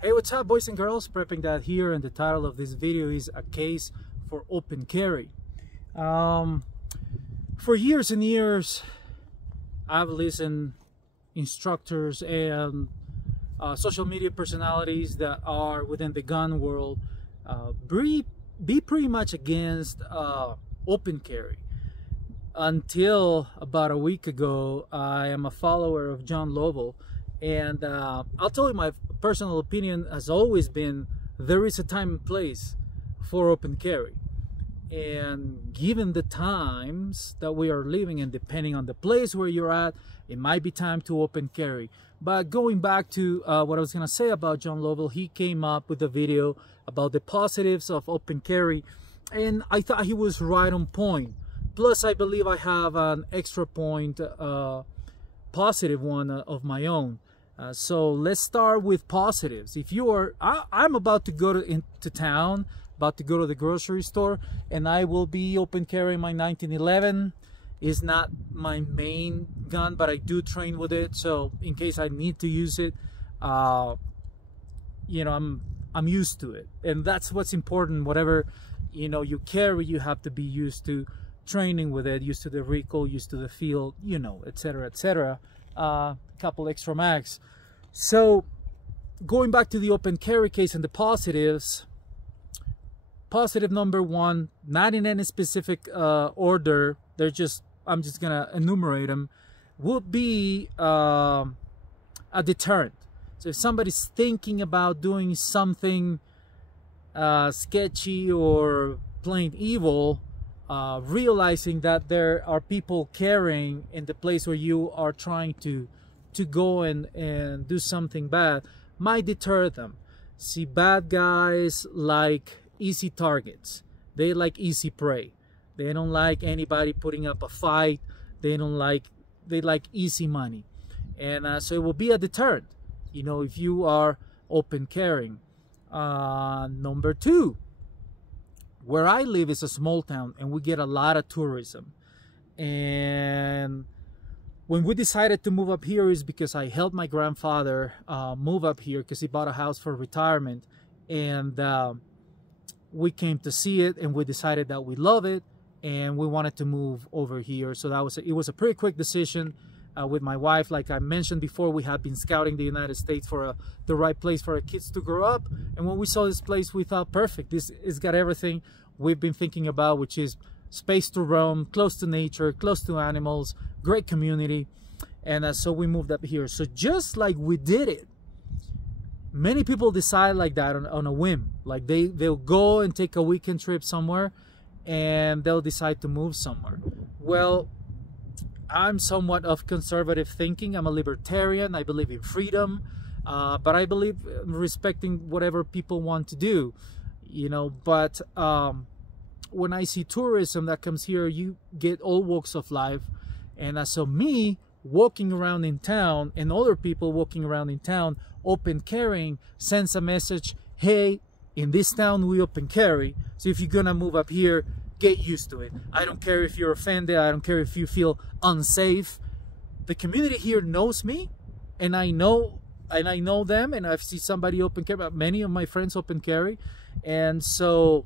Hey, what's up, boys and girls? Prepping Dad here, and the title of this video is A Case for Open Carry. For years and years, I've listened instructors and social media personalities that are within the gun world be pretty much against open carry. Until about a week ago, I am a follower of John Lovell, and I'll tell you my personal opinion has always been there is a time and place for open carry, and given the times that we are living in, depending on the place where you're at, it might be time to open carry. But going back to what I was going to say about John Lovell, he came up with a video about the positives of open carry, and I thought he was right on point. Plus, I believe I have an extra point, positive one of my own. So let's start with positives. If you are, I'm about to go into town, about to go to the grocery store, and I will be open carrying my 1911. It's not my main gun, but I do train with it. So in case I need to use it, you know, I'm used to it, and that's what's important. Whatever you carry, you have to be used to training with it, used to the recoil, used to the feel, etc., etc. Couple extra mags. So going back to the open carry case and the positives, positive number one, not in any specific order, I'm just gonna enumerate them, would be a deterrent. So if somebody's thinking about doing something sketchy or plain evil, realizing that there are people carrying in the place where you are trying to go and do something bad might deter them. See, bad guys like easy targets. They like easy prey. They don't like anybody putting up a fight. They like easy money, and so it will be a deterrent, if you are open carrying. Number two, where I live is a small town, and we get a lot of tourism. And when we decided to move up here is because I helped my grandfather move up here because he bought a house for retirement, and we came to see it, and we decided that we love it and we wanted to move over here. So it was a pretty quick decision with my wife. Like I mentioned before, we had been scouting the United States for the right place for our kids to grow up, and when we saw this place, we thought, perfect, this has got everything we've been thinking about, which is space to roam, close to nature, close to animals, great community. And so we moved up here. So just like we did it, many people decide like that on a whim. Like they'll go and take a weekend trip somewhere, and they'll decide to move somewhere. Well, I'm somewhat of conservative thinking. I'm a libertarian. I believe in freedom, but I believe in respecting whatever people want to do, but when I see tourism that comes here, you get all walks of life. And so me walking around in town and other people walking around in town open carrying sends a message: hey, in this town we open carry, so if you're gonna move up here, get used to it. I don't care if you're offended, I don't care if you feel unsafe. The community here knows me, and I know them, and I've seen somebody open carry, many of my friends open carry, and so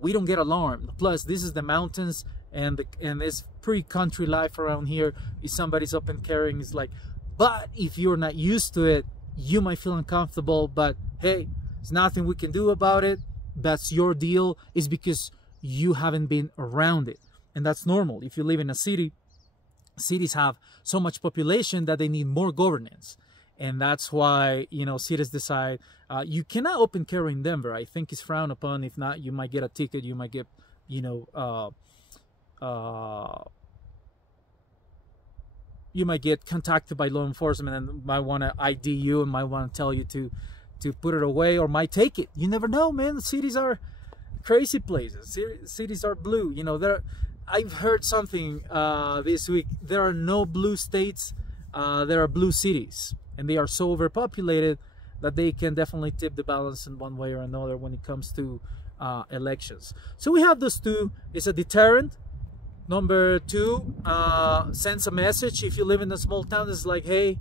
we don't get alarmed. Plus, this is the mountains, and it's pretty country life around here. If somebody's open carrying, it's like, but if you're not used to it, you might feel uncomfortable, but hey, there's nothing we can do about it. That's your deal. It's because you haven't been around it, and that's normal. If you live in a city, cities have so much population that they need more governance, and that's why cities decide you cannot open carry in Denver. I think it's frowned upon. If not, you might get a ticket. You might get you might get contacted by law enforcement and might want to ID you and might want to tell you to put it away, or might take it. You never know, man. The cities are crazy places. Cities are blue. I've heard something this week. There are no blue states. There are blue cities, and they are so overpopulated that they can definitely tip the balance in one way or another when it comes to elections. So we have those two. It's a deterrent. Number two, sends a message. If you live in a small town, it's like, hey,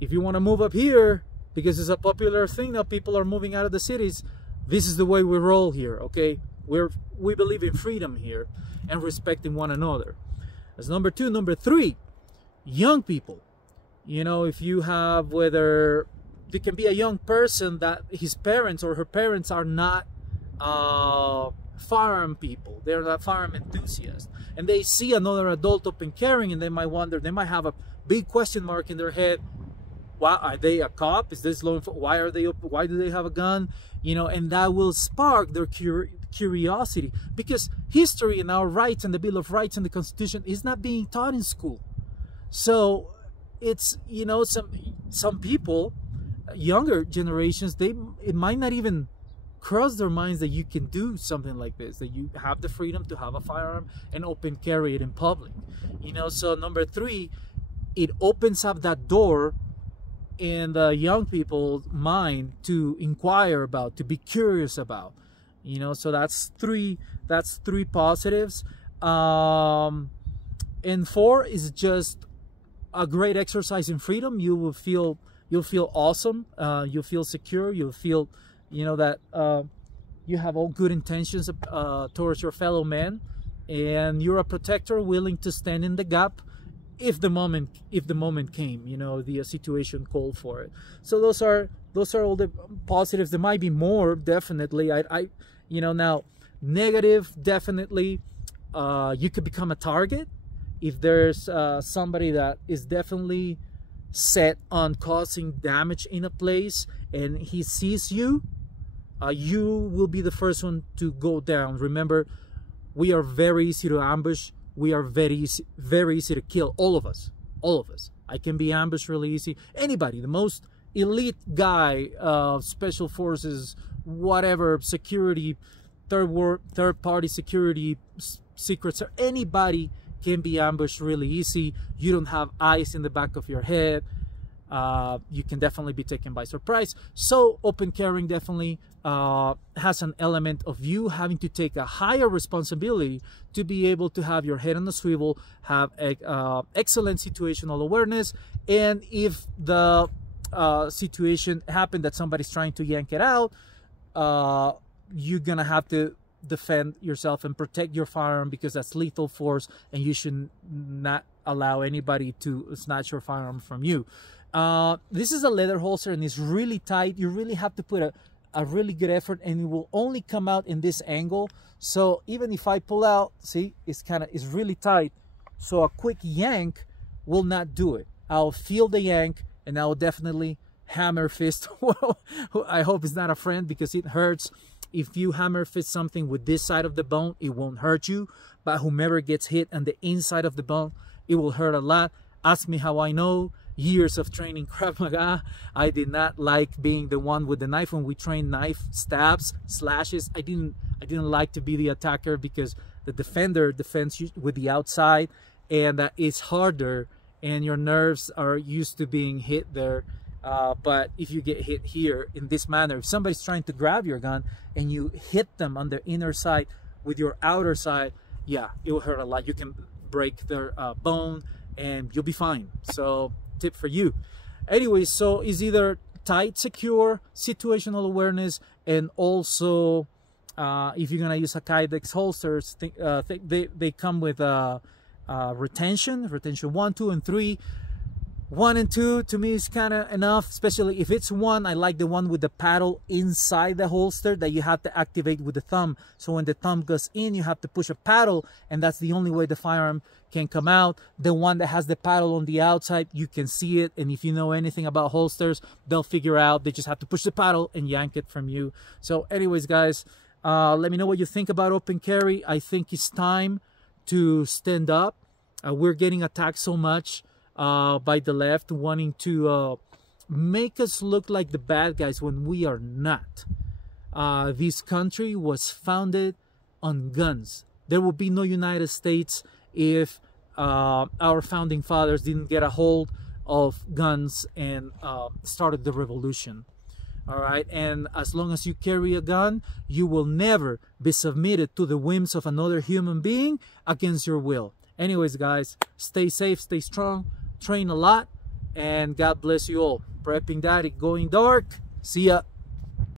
if you want to move up here, because it's a popular thing now. People are moving out of the cities. This is the way we roll here, okay? We believe in freedom here and respecting one another. That's number two. Number three, young people. You know, if you have, whether there can be a young person that his parents or her parents are not firearm people, they're not firearm enthusiasts, and they see another adult open carrying, and they might wonder, they might have a big question mark in their head. Why are they a cop? Is this law enforcement? Why are they open? Why do they have a gun? You know, and that will spark their curiosity, because history and our rights and the Bill of Rights and the Constitution is not being taught in school. So it's, you know, some people, younger generations, it might not even cross their minds that you can do something like this, that you have the freedom to have a firearm and open carry it in public. You know, so number three, it opens up that door in the young people's mind to inquire about, to be curious about. You know, so that's three positives. And four is just a great exercise in freedom. You'll feel awesome. You'll feel secure. You'll feel, you know, that you have all good intentions towards your fellow man, and you're a protector willing to stand in the gap if the moment came, you know, the situation called for it. So those are all the positives. There might be more, definitely. I you know, now negative, definitely, you could become a target if there's somebody that is definitely set on causing damage in a place and he sees you. You will be the first one to go down. Remember, we are very easy to ambush. We are very easy to kill. All of us. I can be ambushed really easy. Anybody, the most elite guy, special forces, whatever, security, third-party security, secrets, or anybody can be ambushed really easy. You don't have eyes in the back of your head. You can definitely be taken by surprise. So open carrying definitely has an element of you having to take a higher responsibility to be able to have your head on the swivel, have excellent situational awareness, and if the situation happened that somebody's trying to yank it out, you're gonna have to defend yourself and protect your firearm, because that's lethal force and you should not allow anybody to snatch your firearm from you. This is a leather holster and it's really tight. You really have to put a really good effort, and it will only come out in this angle. So even if I pull out, see, it's really tight. So a quick yank will not do it. I'll feel the yank and I'll definitely hammer fist. Well, I hope it's not a friend, because it hurts. If you hammer fist something with this side of the bone, it won't hurt you. But whomever gets hit on the inside of the bone, it will hurt a lot. Ask me how I know. Years of training Krav Maga. I did not like being the one with the knife. When we trained knife stabs, slashes, I didn't like to be the attacker, because the defender defends you with the outside, and it's harder, and your nerves are used to being hit there. But if you get hit here in this manner, if somebody's trying to grab your gun and you hit them on their inner side with your outer side, yeah, it will hurt a lot. You can break their bone and you'll be fine. So tip for you. Anyway, so it's either tight, secure, situational awareness, and also if you're gonna use a Kydex holsters, they come with retention 1, 2, and 3. 1 and 2 to me is kind of enough, especially if it's 1. I like the one with the paddle inside the holster that you have to activate with the thumb. So when the thumb goes in, you have to push a paddle, and that's the only way the firearm can come out. The one that has the paddle on the outside, you can see it, and if you know anything about holsters, they'll figure out. They just have to push the paddle and yank it from you. So anyways, guys, let me know what you think about open carry. I think it's time to stand up. We're getting attacked so much by the left, wanting to make us look like the bad guys when we are not. This country was founded on guns. There would be no United States if our founding fathers didn't get a hold of guns and started the revolution. All right, and as long as you carry a gun, you will never be submitted to the whims of another human being against your will. Anyways, guys, stay safe, stay strong, train a lot, and God bless you all. Prepping Daddy going dark. See ya.